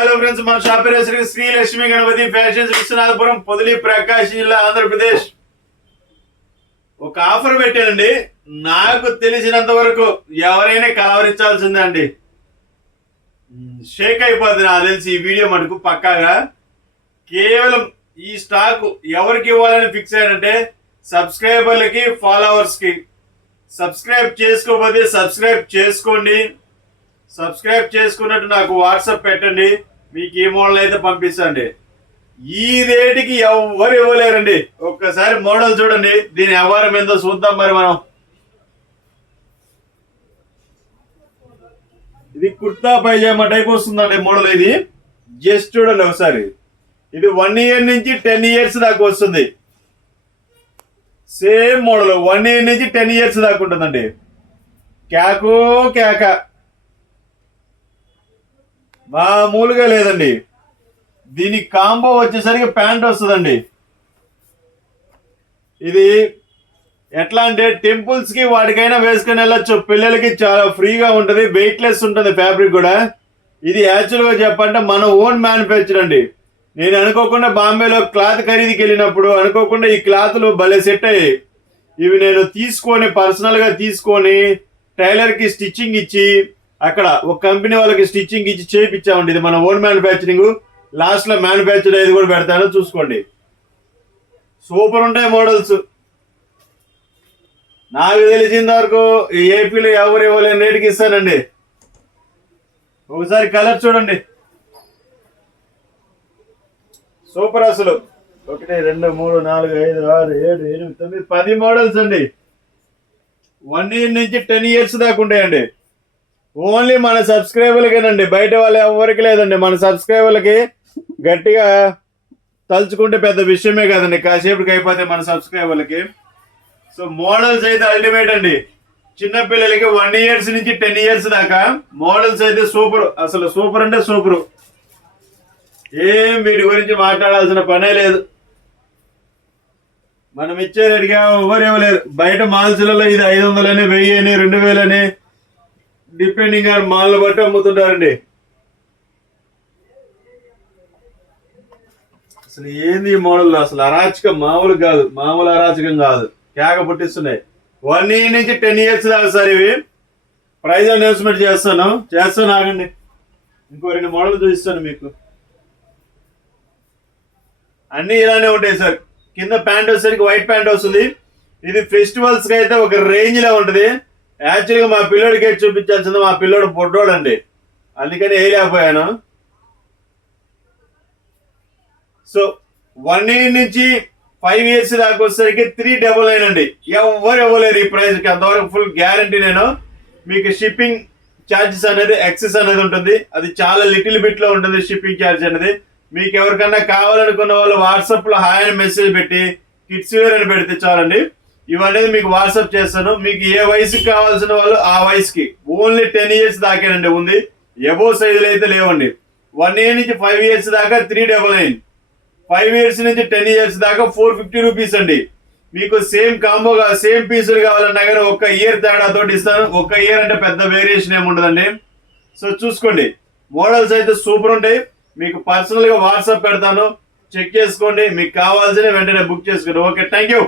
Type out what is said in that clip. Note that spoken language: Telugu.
హలో ఫ్రెండ్స్, మన షాప్ పేరు శ్రీ లక్ష్మీ గణపతి ఫ్యాషన్స్, విశ్వనాథపురం, పొదిలి, ప్రకాశం జిల్లా, ఆంధ్రప్రదేశ్. ఒక ఆఫర్ పెట్టానండి. నాకు తెలిసినంత వరకు ఎవరైనా కలవరించాల్సిందే అండి. షేక్ అయిపోద్ది నాకు తెలిసి ఈ వీడియో మటుకు పక్కాగా. కేవలం ఈ స్టాక్ ఎవరికి ఇవ్వాలని ఫిక్స్ అయ్యారంటే సబ్స్క్రైబర్లకి, ఫాలోవర్స్కి. సబ్స్క్రైబ్ చేసుకోకపోతే సబ్స్క్రైబ్ చేసుకోండి. సబ్స్క్రైబ్ చేసుకున్నట్టు నాకు వాట్సాప్ పెట్టండి, మీకు ఏ మోడల్ అయితే పంపిస్తాండి. ఈ రేటుకి ఎవరు ఇవ్వలేరండి. ఒక్కసారి మోడల్ చూడండి, దీని వ్యవహారం ఏందో చూద్దాం. మరి మనం ఇది కుర్తా పైజామా టైప్ వస్తుందండి మోడల్. ఇది జస్ట్ చూడండి ఒకసారి. ఇది 1 year నుంచి 10 years దాకా వస్తుంది. సేమ్ మోడల్ 1 year నుంచి 10 years దాకా ఉంటుందండి. క్యాకో క్యాక మామూలుగా లేదండి. దీని కాంబో వచ్చేసరికి ప్యాంట్ వస్తుందండి. ఇది ఎట్లా అంటే టెంపుల్స్ కి వాటికైనా వేసుకొని వెళ్ళొచ్చు. పిల్లలకి చాలా ఫ్రీగా ఉంటుంది, వెయిట్ లెస్ ఉంటుంది ఫ్యాబ్రిక్ కూడా. ఇది యాక్చువల్గా చెప్పంటే మన ఓన్ మ్యానుఫ్యాక్చర్ అండి. నేను అనుకోకుండా బాంబేలో క్లాత్ ఖరీదుకి వెళ్ళినప్పుడు అనుకోకుండా ఈ క్లాత్లు భలే సెట్ అయ్యాయి. ఇవి నేను తీసుకొని పర్సనల్గా తీసుకొని టైలర్కి స్టిచ్చింగ్ ఇచ్చి అక్కడ ఒక కంపెనీ వాళ్ళకి స్టిచ్చింగ్ ఇచ్చి చేయించామండి. ఇది మన ఓన్ మ్యానుఫ్యాక్చరింగ్. లాస్ట్ లో మ్యానుఫ్యాక్చర్ అయ్యేది కూడా పెడతాను, చూసుకోండి. సూపర్ ఉంటాయి మోడల్స్. నాకు తెలిసిన వరకు ఏపీలో ఎవరు ఇవ్వలేని రేటుకి ఇస్తానండి. ఒకసారి కలర్ చూడండి, సూపర్ అసలు. 1 2 3 4 5 6 7 8 9 10 మోడల్స్ అండి. 1 year నుంచి 10 years దాకా ఉంటాయండి. ఓన్లీ మన సబ్స్క్రైబర్లకేనండి, బయట వాళ్ళు ఎవరికి లేదండి. మన సబ్స్క్రైబర్లకి గట్టిగా తలుచుకుంటే పెద్ద విషయమే కదండి, కాసేపుకి అయిపోతే మన సబ్స్క్రైబర్లకి. సో మోడల్స్ అయితే అల్టిమేట్ అండి. చిన్నపిల్లలకి 1 years నుంచి 10 years దాకా మోడల్స్ అయితే సూపర్, అసలు సూపర్ అంటే సూపర్. ఏం వీటి గురించి మాట్లాడాల్సిన పనే లేదు. మనం ఇచ్చే రేటుగా ఎవరు ఇవ్వలేరు. బయట మాల్స్లలో ఇది 500 అని, 1000 అని, 2000 అని, డిపెండింగ్ ఆన్ మాల్ బట్టి అమ్ముతుంటారండి. అసలు ఏంది ఈ మోడల్, అసలు అరాచకం మామూలు కాదు, మామూలు అరాచకం కాదు. కేక పుట్టిస్తున్నాయి. 1 year నుంచి 10 years దాకా సార్. ఇవి ప్రైజ్ అనౌన్స్మెంట్ చేస్తాను ఆగండి. ఇంకో 2 మోడల్ చూపిస్తాను మీకు. అన్ని ఇలానే ఉంటాయి సార్. కింద ప్యాంట్ వచ్చేసరికి వైట్ ప్యాంట్ వస్తుంది. ఇది ఫెస్టివల్స్ కి అయితే ఒక రేంజ్ లో ఉంటుంది. యాక్చువల్గా మా పిల్లోడికి చూపించాల్సింది, మా పిల్లోడు పొట్టోడు అండి, అందుకని వేయలేకపోయాను. సో 1 year నుంచి 5 years దాకా వచ్చేసరికి 399 అండి. ఎవరు ఇవ్వలేరు ఈ ప్రైస్కి. అంతవరకు ఫుల్ గ్యారంటీ నేను. మీకు షిప్పింగ్ ఛార్జెస్ అనేది ఎక్సెస్ అనేది ఉంటుంది. అది చాలా లిటిల్ బిట్ లో ఉంటుంది షిప్పింగ్ ఛార్జ్ అనేది. మీకు ఎవరికన్నా కావాలనుకున్న వాళ్ళు వాట్సాప్ లో హాయ్ అని మెసేజ్ పెట్టి కిడ్స్ వేర్ అని పెడితే చాలండి. ఇవన్నీ మీకు వాట్సాప్ చేస్తాను. మీకు ఏ వయసుకి కావాల్సిన వాళ్ళు ఆ వయసుకి. ఓన్లీ 10 years దాకేనండి ఉంది. ఎబో సైజులు అయితే లేవండి. 1 year నుంచి 5 years దాకా 399, 5 years నుంచి 10 years దాకా 450 రూపీస్ అండి. మీకు సేమ్ కాంబోగా సేమ్ పీసులు కావాలన్నా కానీ 1 year తేడాతో ఇస్తాను. 1 year అంటే పెద్ద వేరియేషన్ ఏమి ఉండదండి. సో చూసుకోండి, మోడల్స్ అయితే సూపర్ ఉంటాయి. మీకు పర్సనల్ గా వాట్సాప్ పెడతాను, చెక్ చేసుకోండి. మీకు కావాల్సిన వెంటనే బుక్ చేసుకోండి. Okay, thank you.